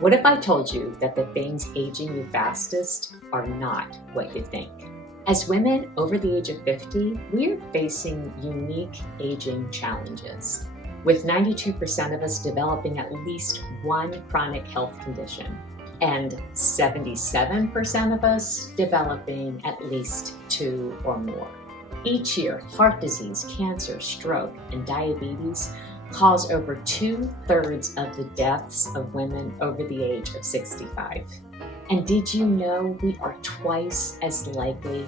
What if I told you that the things aging you fastest are not what you think? As women over the age of 50, we are facing unique aging challenges, with 92% of us developing at least one chronic health condition, and 77% of us developing at least two or more. Each year, heart disease, cancer, stroke, and diabetes cause over 2/3 of the deaths of women over the age of 65. And did you know we are twice as likely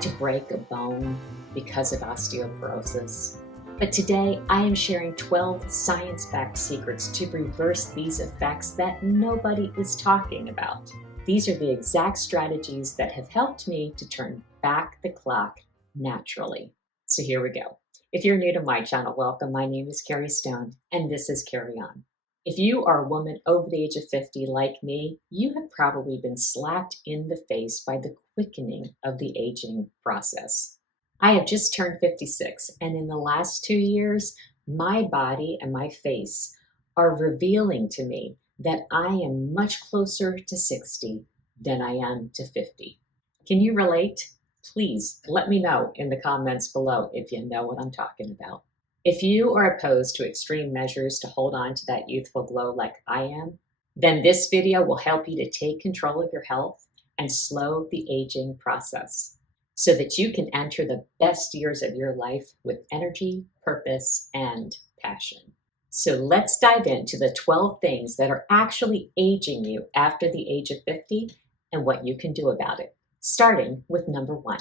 to break a bone because of osteoporosis? But today, I am sharing 12 science-backed secrets to reverse these effects that nobody is talking about. These are the exact strategies that have helped me to turn back the clock naturally. So here we go. If you're new to my channel, welcome. My name is Carrie Stone, and this is Carry On. If you are a woman over the age of 50 like me, you have probably been slapped in the face by the quickening of the aging process. I have just turned 56, and in the last 2 years, my body and my face are revealing to me that I am much closer to 60 than I am to 50. Can you relate? Please let me know in the comments below if you know what I'm talking about. If you are opposed to extreme measures to hold on to that youthful glow like I am, then this video will help you to take control of your health and slow the aging process so that you can enter the best years of your life with energy, purpose, and passion. So let's dive into the 12 things that are actually aging you after the age of 50 and what you can do about it. Starting with number 1,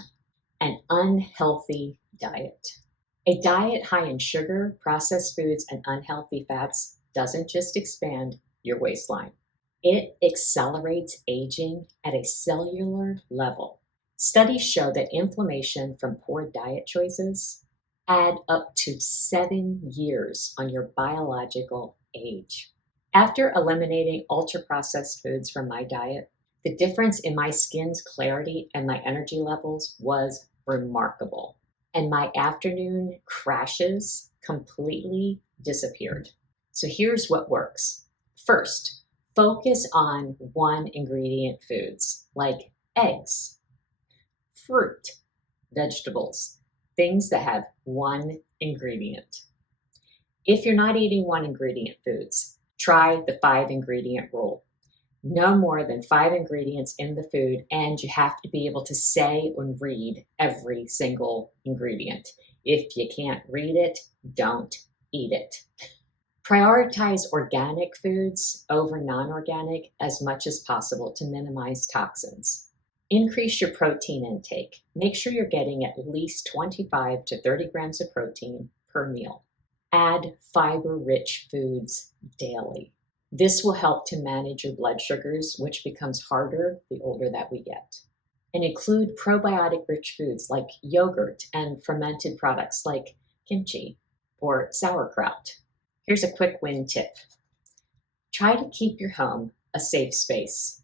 an unhealthy diet. A diet high in sugar, processed foods, and unhealthy fats doesn't just expand your waistline. It accelerates aging at a cellular level. Studies show that inflammation from poor diet choices add up to 7 years on your biological age. After eliminating ultra-processed foods from my diet, the difference in my skin's clarity and my energy levels was remarkable, and my afternoon crashes completely disappeared. So here's what works. First, focus on one ingredient foods like eggs, fruit, vegetables, things that have one ingredient. If you're not eating one ingredient foods, try the 5 ingredient rule. No more than 5 ingredients in the food, and you have to be able to say and read every single ingredient. If you can't read it, don't eat it. Prioritize organic foods over non-organic as much as possible to minimize toxins. Increase your protein intake. Make sure you're getting at least 25 to 30 grams of protein per meal. Add fiber-rich foods daily. This will help to manage your blood sugars, which becomes harder the older that we get. And include probiotic-rich foods like yogurt and fermented products like kimchi or sauerkraut. Here's a quick win tip. Try to keep your home a safe space.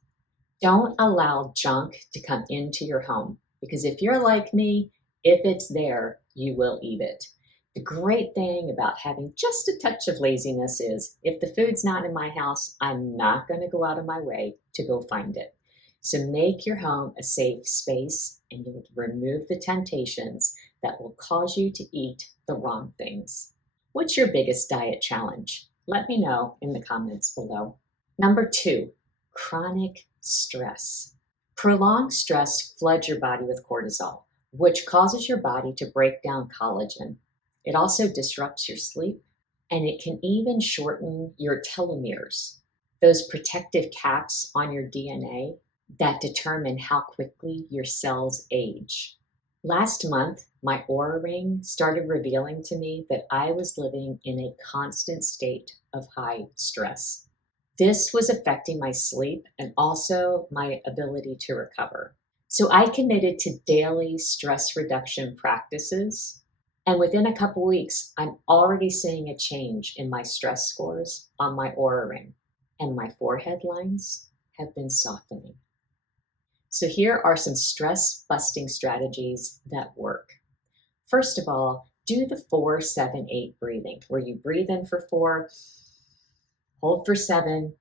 Don't allow junk to come into your home, because if you're like me, if it's there, you will eat it. The great thing about having just a touch of laziness is if the food's not in my house, I'm not going to go out of my way to go find it. So make your home a safe space, and you'll remove the temptations that will cause you to eat the wrong things. What's your biggest diet challenge? Let me know in the comments below. Number 2, chronic stress. Prolonged stress floods your body with cortisol, which causes your body to break down collagen. It also disrupts your sleep, and it can even shorten your telomeres, those protective caps on your DNA that determine how quickly your cells age. Last month, my Oura Ring started revealing to me that I was living in a constant state of high stress. This was affecting my sleep and also my ability to recover. So I committed to daily stress reduction practices. And within a couple weeks, I'm already seeing a change in my stress scores on my Oura Ring, and my forehead lines have been softening. So here are some stress-busting strategies that work. First of all, do the 4-7-8 breathing, where you breathe in for 4, hold for 7,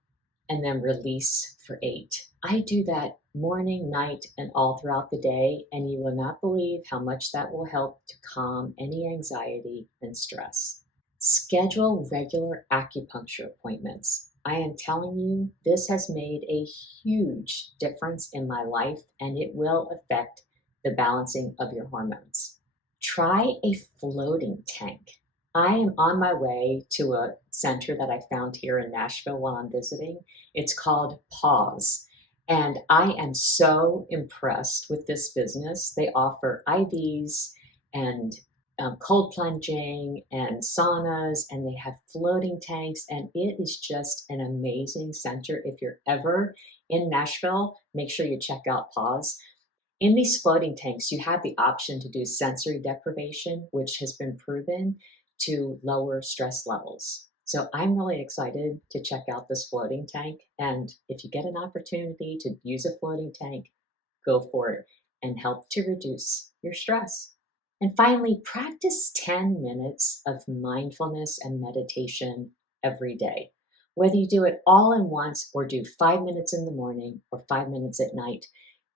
and then release for 8. I do that morning, night, and all throughout the day, and you will not believe how much that will help to calm any anxiety and stress. Schedule regular acupuncture appointments. I am telling you, this has made a huge difference in my life, and it will affect the balancing of your hormones. Try a floating tank. I am on my way to a center that I found here in Nashville while I'm visiting. It's called Pause. And I am so impressed with this business. They offer IVs and cold plunging and saunas, and they have floating tanks. And it is just an amazing center. If you're ever in Nashville, make sure you check out Pause. In these floating tanks, you have the option to do sensory deprivation, which has been proven to lower stress levels. So I'm really excited to check out this floating tank. And if you get an opportunity to use a floating tank, go for it and help to reduce your stress. And finally, practice 10 minutes of mindfulness and meditation every day. Whether you do it all in once or do 5 minutes in the morning or 5 minutes at night,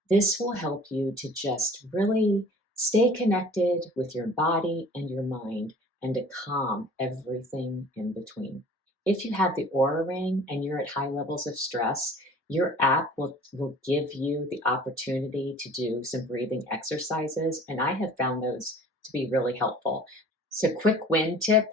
this will help you to just really stay connected with your body and your mind and to calm everything in between. If you have the Aura Ring and you're at high levels of stress, your app will give you the opportunity to do some breathing exercises, and I have found those to be really helpful. So, quick win tip,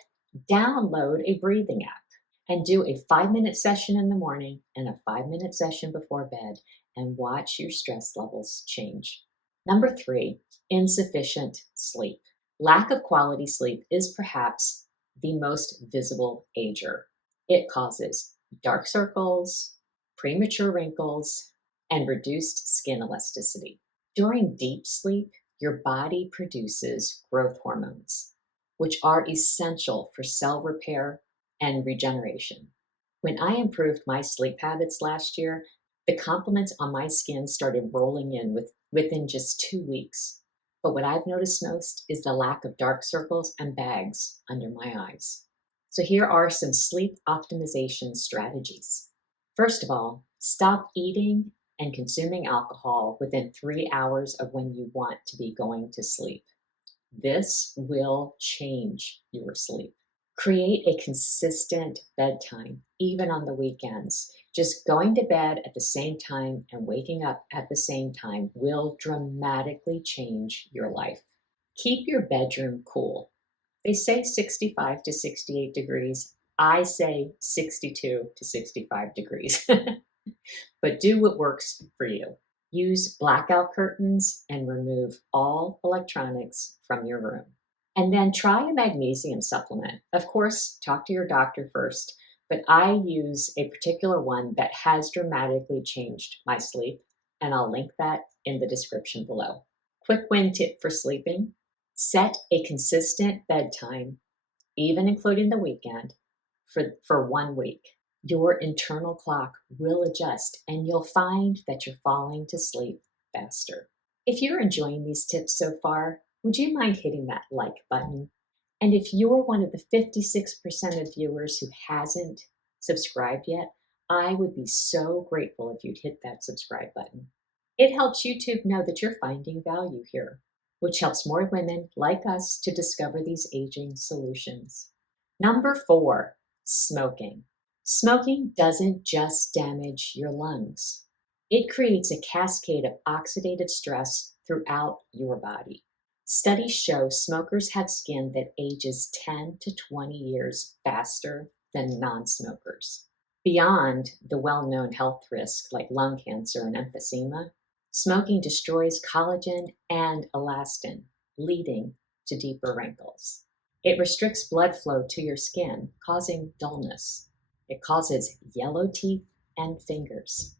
download a breathing app and do a 5-minute session in the morning and a 5-minute session before bed and watch your stress levels change. Number 3, insufficient sleep. Lack of quality sleep is perhaps the most visible ager. It causes dark circles, premature wrinkles, and reduced skin elasticity. During deep sleep, your body produces growth hormones, which are essential for cell repair and regeneration. When I improved my sleep habits last year, the compliments on my skin started rolling in within just 2 weeks. But what I've noticed most is the lack of dark circles and bags under my eyes. So here are some sleep optimization strategies. First of all, stop eating and consuming alcohol within 3 hours of when you want to be going to sleep. This will change your sleep. Create a consistent bedtime, even on the weekends. Just going to bed at the same time and waking up at the same time will dramatically change your life. Keep your bedroom cool. They say 65 to 68 degrees. I say 62 to 65 degrees. But do what works for you. Use blackout curtains and remove all electronics from your room. And then try a magnesium supplement. Of course, talk to your doctor first, but I use a particular one that has dramatically changed my sleep, and I'll link that in the description below. Quick win tip for sleeping: set a consistent bedtime, even including the weekend, for 1 week. Your internal clock will adjust, and you'll find that you're falling to sleep faster. If you're enjoying these tips so far, would you mind hitting that like button? And if you're one of the 56% of viewers who hasn't subscribed yet, I would be so grateful if you'd hit that subscribe button. It helps YouTube know that you're finding value here, which helps more women like us to discover these aging solutions. Number 4, smoking. Smoking doesn't just damage your lungs. It creates a cascade of oxidative stress throughout your body. Studies show smokers have skin that ages 10 to 20 years faster than non-smokers. Beyond the well-known health risks like lung cancer and emphysema, smoking destroys collagen and elastin, leading to deeper wrinkles. It restricts blood flow to your skin, causing dullness. It causes yellow teeth and fingers,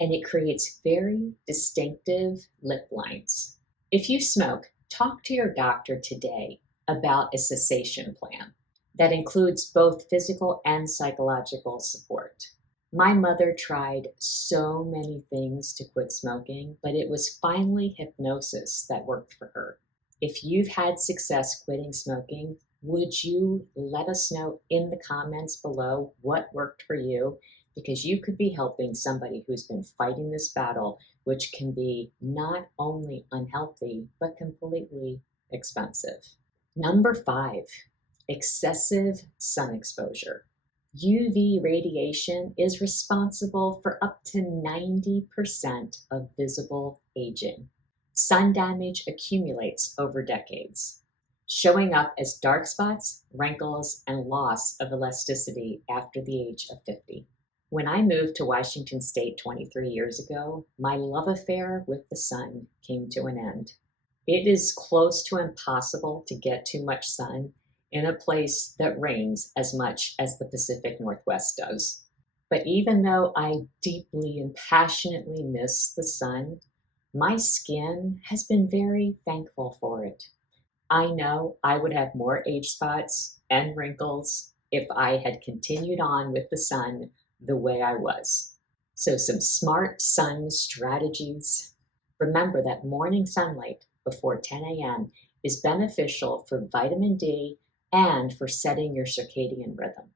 and it creates very distinctive lip lines. If you smoke, talk to your doctor today about a cessation plan that includes both physical and psychological support. My mother tried so many things to quit smoking, but it was finally hypnosis that worked for her. If you've had success quitting smoking, would you let us know in the comments below what worked for you? because you could be helping somebody who's been fighting this battle, which can be not only unhealthy, but completely expensive. Number 5, excessive sun exposure. UV radiation is responsible for up to 90% of visible aging. Sun damage accumulates over decades, showing up as dark spots, wrinkles, and loss of elasticity after the age of 50. When I moved to Washington State 23 years ago, my love affair with the sun came to an end. It is close to impossible to get too much sun in a place that rains as much as the Pacific Northwest does. But even though I deeply and passionately miss the sun, my skin has been very thankful for it. I know I would have more age spots and wrinkles if I had continued on with the sun the way I was. So, some smart sun strategies. Remember that morning sunlight before 10 a.m. is beneficial for vitamin D and for setting your circadian rhythm.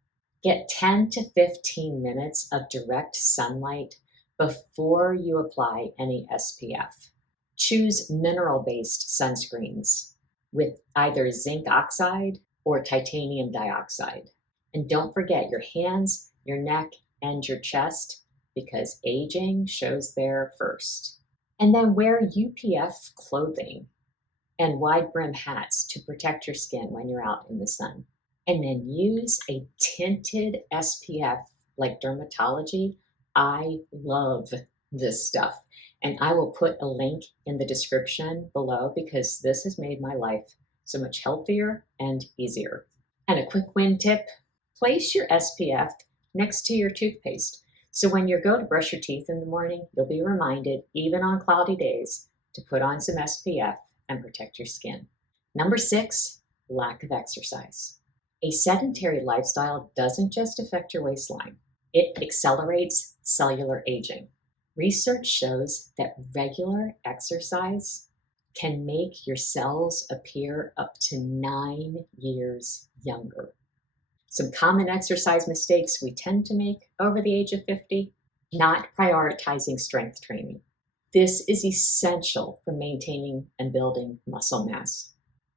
Get 10 to 15 minutes of direct sunlight before you apply any SPF. Choose mineral-based sunscreens with either zinc oxide or titanium dioxide. And don't forget your hands, your neck, and your chest, because aging shows there first. And then wear UPF clothing and wide brim hats to protect your skin when you're out in the sun. And then use a tinted SPF like Dermatology. I love this stuff. And I will put a link in the description below because this has made my life so much healthier and easier. And a quick win tip, place your SPF next to your toothpaste. So when you go to brush your teeth in the morning, you'll be reminded, even on cloudy days, to put on some SPF and protect your skin. Number 6, lack of exercise. A sedentary lifestyle doesn't just affect your waistline, it accelerates cellular aging. Research shows that regular exercise can make your cells appear up to 9 years younger. Some common exercise mistakes we tend to make over the age of 50, not prioritizing strength training. This is essential for maintaining and building muscle mass.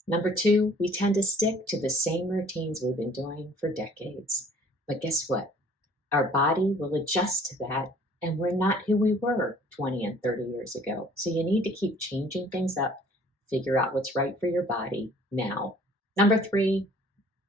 Number 2, we tend to stick to the same routines we've been doing for decades. But guess what? Our body will adjust to that, and we're not who we were 20 and 30 years ago. So you need to keep changing things up, figure out what's right for your body now. Number 3,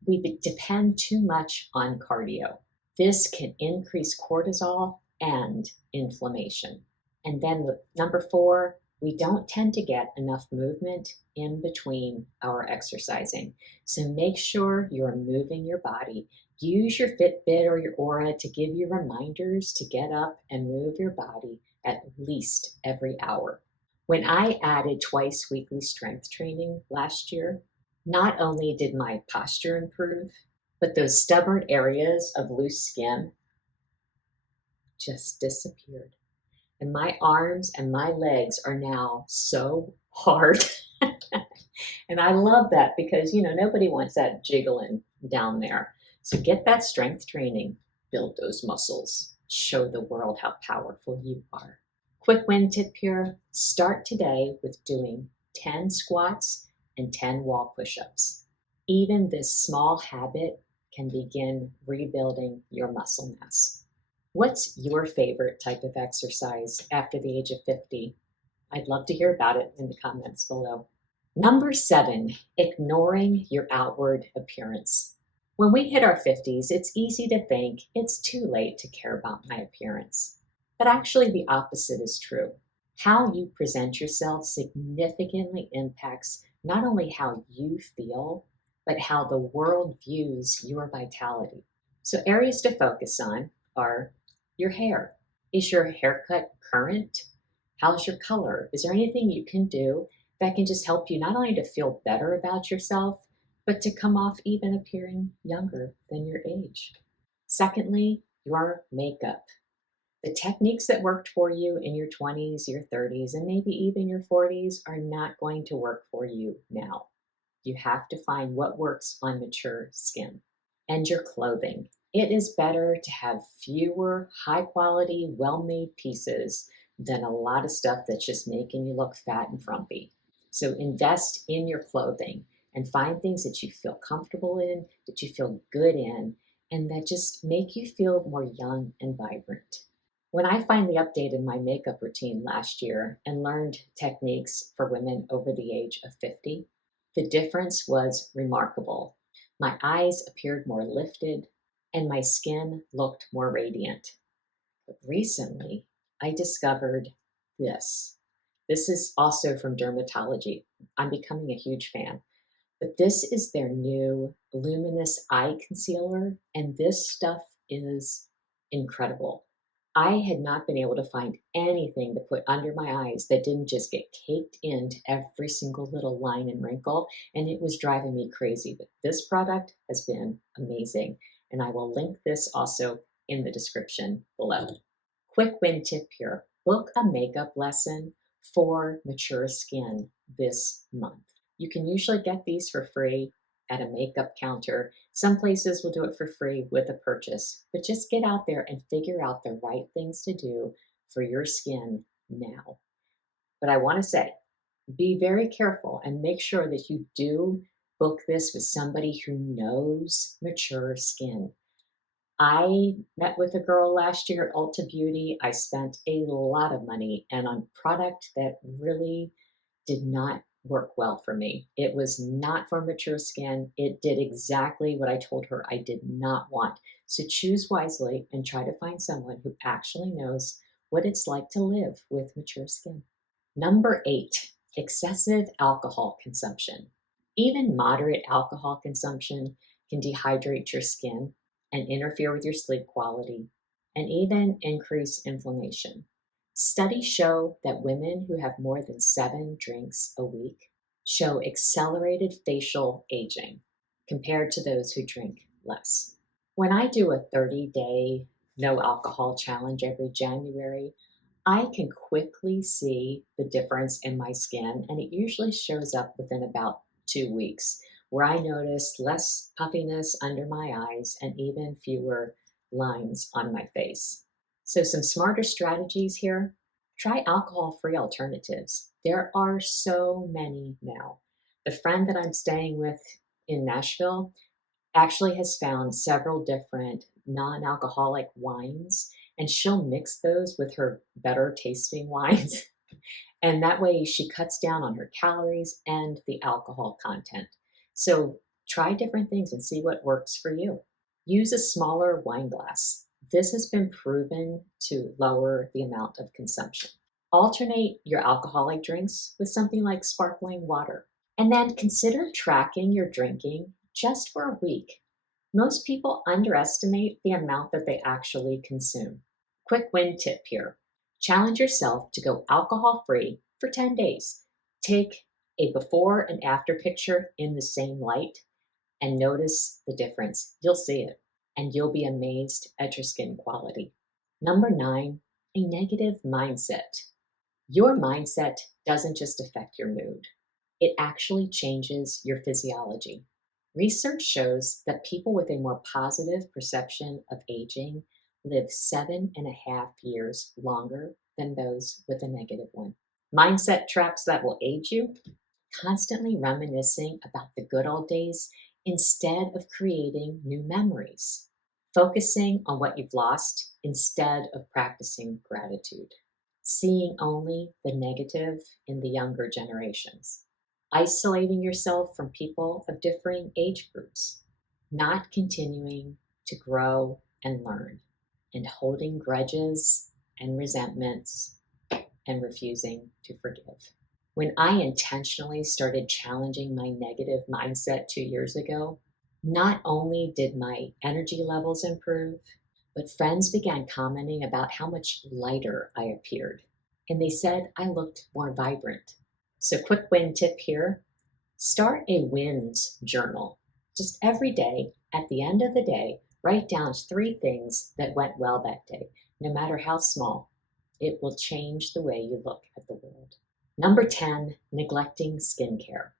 we depend too much on cardio. This can increase cortisol and inflammation. And then number 4, we don't tend to get enough movement in between our exercising. So make sure you're moving your body. Use your Fitbit or your Aura to give you reminders to get up and move your body at least every hour. When I added twice weekly strength training last year, not only did my posture improve, but those stubborn areas of loose skin just disappeared. And my arms and my legs are now so hard. And I love that because, nobody wants that jiggling down there. So get that strength training, build those muscles, show the world how powerful you are. Quick win tip here, start today with doing 10 squats and 10 wall push-ups. Even this small habit can begin rebuilding your muscle mass. What's your favorite type of exercise after the age of 50? I'd love to hear about it in the comments below. Number 7, ignoring your outward appearance. When we hit our 50s, it's easy to think it's too late to care about my appearance. But actually the opposite is true. How you present yourself significantly impacts not only how you feel, but how the world views your vitality. So areas to focus on are your hair. Is your haircut current? How's your color? Is there anything you can do that can just help you not only to feel better about yourself, but to come off even appearing younger than your age? Secondly, your makeup. The techniques that worked for you in your 20s, your 30s, and maybe even your 40s are not going to work for you now. You have to find what works on mature skin. And your clothing. It is better to have fewer high quality, well made pieces than a lot of stuff that's just making you look fat and frumpy. So invest in your clothing and find things that you feel comfortable in, that you feel good in, and that just make you feel more young and vibrant. When I finally updated my makeup routine last year and learned techniques for women over the age of 50, the difference was remarkable. My eyes appeared more lifted and my skin looked more radiant. But recently, I discovered this. This is also from Dermatology. I'm becoming a huge fan. But this is their new luminous eye concealer, and this stuff is incredible. I had not been able to find anything to put under my eyes that didn't just get caked into every single little line and wrinkle, and it was driving me crazy. But this product has been amazing, and I will link this also in the description below. Quick win tip here: book a makeup lesson for mature skin this month. You can usually get these for free at a makeup counter. Some places will do it for free with a purchase, but just get out there and figure out the right things to do for your skin now. But I want to say, be very careful and make sure that you do book this with somebody who knows mature skin. I met with a girl last year at Ulta Beauty. I spent a lot of money and on product that really did not work well for me. It was not for mature skin. It did exactly what I told her I did not want. So choose wisely and try to find someone who actually knows what it's like to live with mature skin. Number 8, excessive alcohol consumption. Even moderate alcohol consumption can dehydrate your skin and interfere with your sleep quality and even increase inflammation. Studies show that women who have more than 7 drinks a week show accelerated facial aging compared to those who drink less. When I do a 30-day no alcohol challenge every January, I can quickly see the difference in my skin, and it usually shows up within about 2 weeks, where I notice less puffiness under my eyes and even fewer lines on my face. So, some smarter strategies here: try alcohol free alternatives. There are so many now. The friend that I'm staying with in Nashville actually has found several different non alcoholic wines, and she'll mix those with her better tasting wines. And that way she cuts down on her calories and the alcohol content. So try different things and see what works for you. Use a smaller wine glass. This has been proven to lower the amount of consumption. Alternate your alcoholic drinks with something like sparkling water. And then consider tracking your drinking just for a week. Most people underestimate the amount that they actually consume. Quick win tip here: challenge yourself to go alcohol free for 10 days. Take a before and after picture in the same light and notice the difference. You'll see it, and you'll be amazed at your skin quality. Number 9, a negative mindset. Your mindset doesn't just affect your mood, it actually changes your physiology. Research shows that people with a more positive perception of aging live 7.5 years longer than those with a negative one. Mindset traps that will age you: constantly reminiscing about the good old days instead of creating new memories, focusing on what you've lost instead of practicing gratitude, seeing only the negative in the younger generations, isolating yourself from people of differing age groups, not continuing to grow and learn, and holding grudges and resentments and refusing to forgive. When I intentionally started challenging my negative mindset 2 years ago, not only did my energy levels improve, but friends began commenting about how much lighter I appeared. And they said I looked more vibrant. So, quick win tip here: start a wins journal. Just every day, at the end of the day, write down 3 things that went well that day, no matter how small. It will change the way you look at the world. Number 10, neglecting skincare.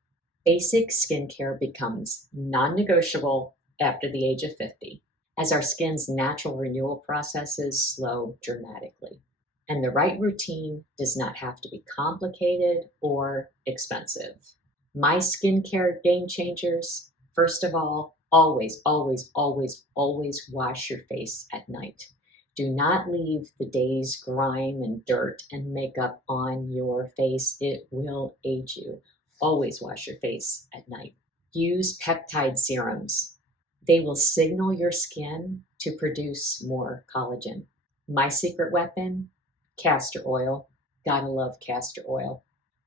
Basic skincare becomes non negotiable after the age of 50. as our skin's natural renewal processes slow dramatically. And the right routine does not have to be complicated or expensive. My skincare game changers, first of all, always, always, always, always wash your face at night. Do not leave the day's grime and dirt and makeup on your face. It will age you. Always wash your face at night. Use peptide serums. They will signal your skin to produce more collagen. My secret weapon, castor oil. Gotta love castor oil.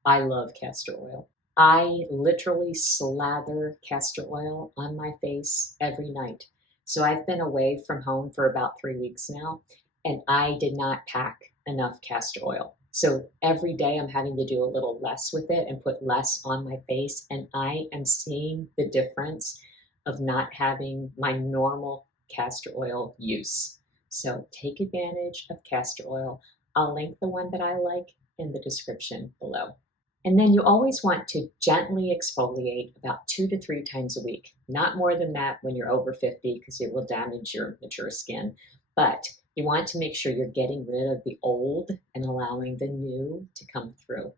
I love castor oil. I literally slather castor oil on my face every night. So I've been away from home for about 3 weeks now, and I did not pack enough castor oil. So every day I'm having to do a little less with it and put less on my face, and I am seeing the difference of not having my normal castor oil use. So take advantage of castor oil. I'll link the one that I like in the description below. And then you always want to gently exfoliate about 2 to 3 times a week. Not more than that when you're over 50 because it will damage your mature skin. But you want to make sure you're getting rid of the old and allowing the new to come through.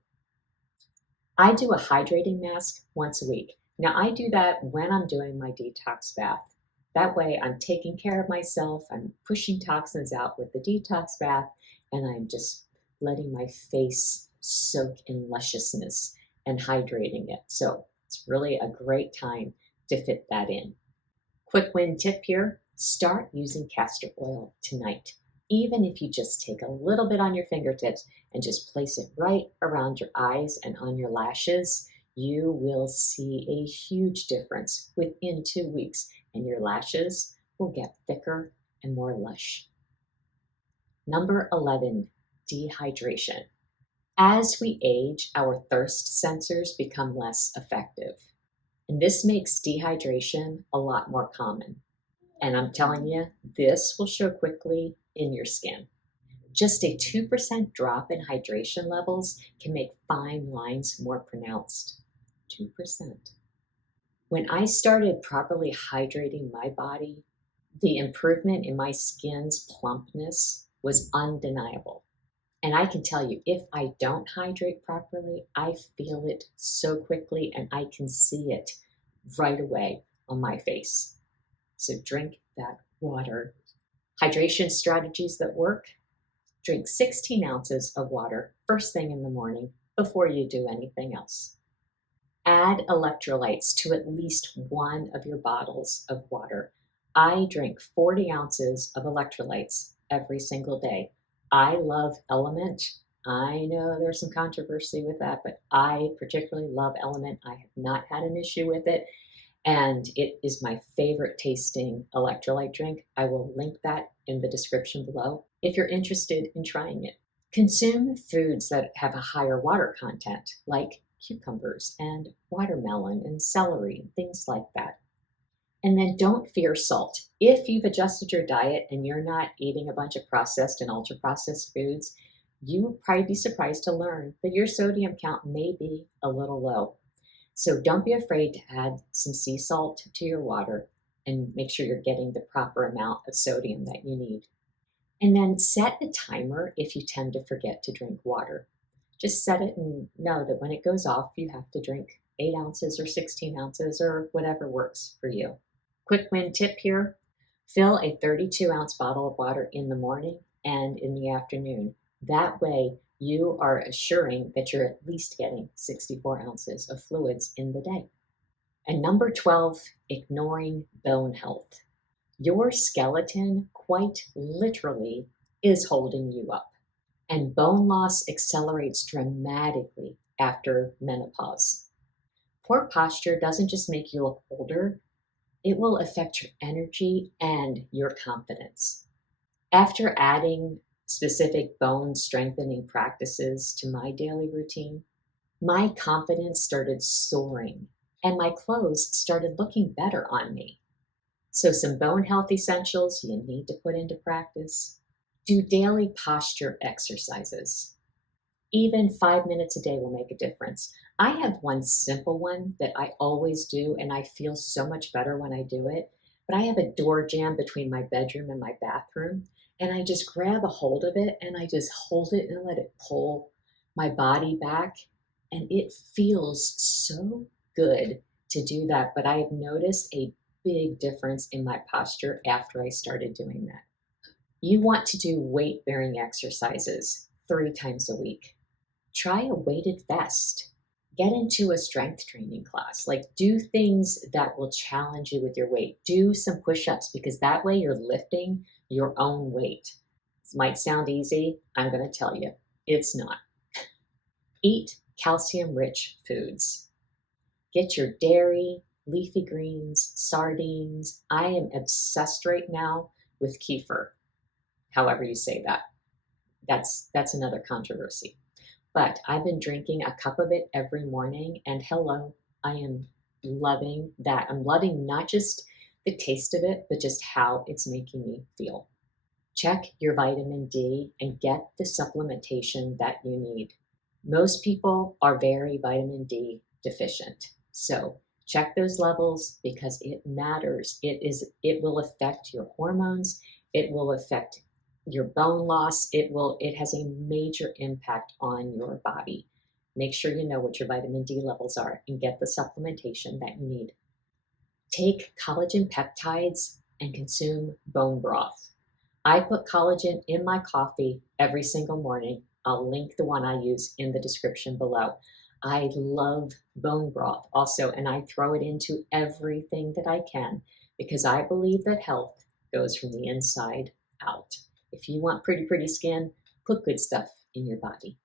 I do a hydrating mask once a week. Now I do that when I'm doing my detox bath. That way I'm taking care of myself, I'm pushing toxins out with the detox bath, and I'm just letting my face soak in lusciousness and hydrating it. So it's really a great time to fit that in. Quick win tip here, start using castor oil tonight. Even if you just take a little bit on your fingertips and just place it right around your eyes and on your lashes, you will see a huge difference within 2 weeks, and your lashes will get thicker and more lush. Number 11, dehydration. As we age, our thirst sensors become less effective. And this makes dehydration a lot more common. And I'm telling you, this will show quickly in your skin. Just a 2% drop in hydration levels can make fine lines more pronounced. 2%. When I started properly hydrating my body, the improvement in my skin's plumpness was undeniable. And I can tell you, if I don't hydrate properly, I feel it so quickly and I can see it right away on my face. So drink that water. Hydration strategies that work. Drink 16 ounces of water first thing in the morning before you do anything else. Add electrolytes to at least one of your bottles of water. I drink 40 ounces of electrolytes every single day. I love Element. I know there's some controversy with that, but I particularly love Element. I have not had an issue with it, and it is my favorite tasting electrolyte drink. I will link that in the description below if you're interested in trying it. Consume foods that have a higher water content, like cucumbers and watermelon and celery and things like that. And then don't fear salt. If you've adjusted your diet and you're not eating a bunch of processed and ultra processed foods, you will probably be surprised to learn that your sodium count may be a little low. So don't be afraid to add some sea salt to your water and make sure you're getting the proper amount of sodium that you need. And then set a timer if you tend to forget to drink water. Just set it and know that when it goes off, you have to drink 8 ounces or 16 ounces or whatever works for you. Quick win tip here, fill a 32-ounce bottle of water in the morning and in the afternoon. That way you are assuring that you're at least getting 64 ounces of fluids in the day. And number 12, ignoring bone health. Your skeleton quite literally is holding you up. And bone loss accelerates dramatically after menopause. Poor posture doesn't just make you look older, it will affect your energy and your confidence. After adding specific bone strengthening practices to my daily routine, my confidence started soaring and my clothes started looking better on me. So some bone health essentials you need to put into practice. Do daily posture exercises. Even 5 minutes a day will make a difference. I have one simple one that I always do, and I feel so much better when I do it. but I have a door jamb between my bedroom and my bathroom, and I just grab a hold of it and I just hold it and let it pull my body back. And it feels so good to do that. But I have noticed a big difference in my posture after I started doing that. You want to do weight bearing exercises 3 times a week. Try a weighted vest. Get into a strength training class. Like, do things that will challenge you with your weight. Do some push ups, because that way you're lifting your own weight. This might sound easy. I'm going to tell you, it's not. Eat calcium rich foods. Get your dairy, leafy greens, sardines. I am obsessed right now with kefir, however you say that. That's another controversy. But I've been drinking a cup of it every morning, and hello, I am loving that. I'm loving not just the taste of it, but just how it's making me feel. Check your vitamin D and get the supplementation that you need. Most people are very vitamin D deficient. So check those levels, because it matters. It will affect your hormones. It will affect your bone loss. It has a major impact on your body. Make sure you know what your vitamin D levels are and get the supplementation that you need. Take collagen peptides and consume bone broth. I put collagen in my coffee every single morning. I'll link the one I use in the description below. I love bone broth also, and I throw it into everything that I can, because I believe that health goes from the inside out. If you want pretty skin, put good stuff in your body.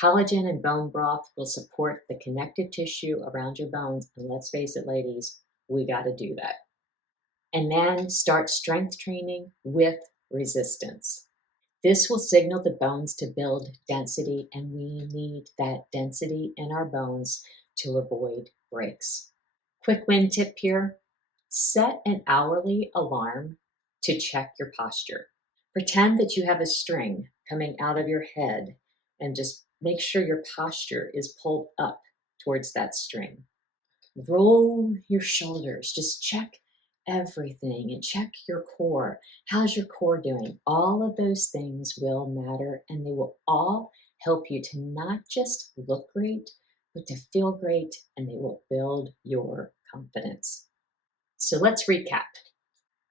Collagen and bone broth will support the connective tissue around your bones, and let's face it, ladies, we got to do that. And then start strength training with resistance. This will signal the bones to build density, and we need that density in our bones to avoid breaks. Quick win tip here: set an hourly alarm to check your posture. Pretend that you have a string coming out of your head, and just make sure your posture is pulled up towards that string. Roll your shoulders, just check everything and check your core. How's your core doing? All of those things will matter, and they will all help you to not just look great, but to feel great, and they will build your confidence. So let's recap.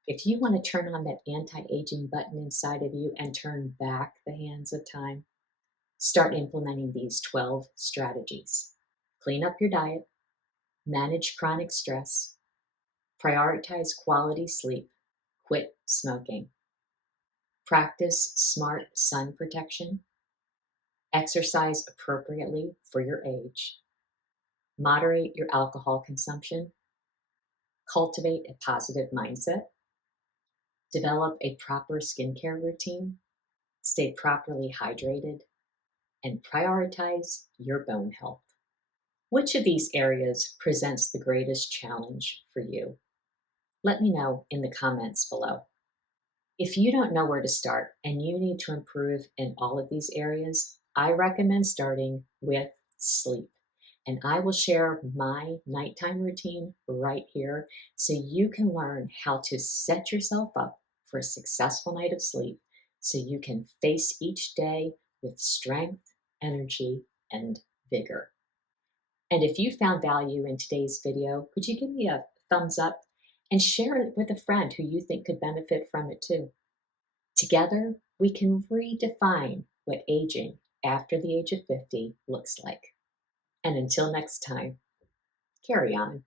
If you want to turn on that anti-aging button inside of you and turn back the hands of time, start implementing these 12 strategies. Clean up your diet, manage chronic stress, prioritize quality sleep, quit smoking, practice smart sun protection, exercise appropriately for your age, moderate your alcohol consumption, cultivate a positive mindset, develop a proper skincare routine, stay properly hydrated, and prioritize your bone health. Which of these areas presents the greatest challenge for you? Let me know in the comments below. If you don't know where to start and you need to improve in all of these areas, I recommend starting with sleep. And I will share my nighttime routine right here, so you can learn how to set yourself up for a successful night of sleep, so you can face each day with strength, energy, and vigor. And if you found value in today's video, could you give me a thumbs up and share it with a friend who you think could benefit from it too? Together, we can redefine what aging after the age of 50 looks like. And until next time, carry on.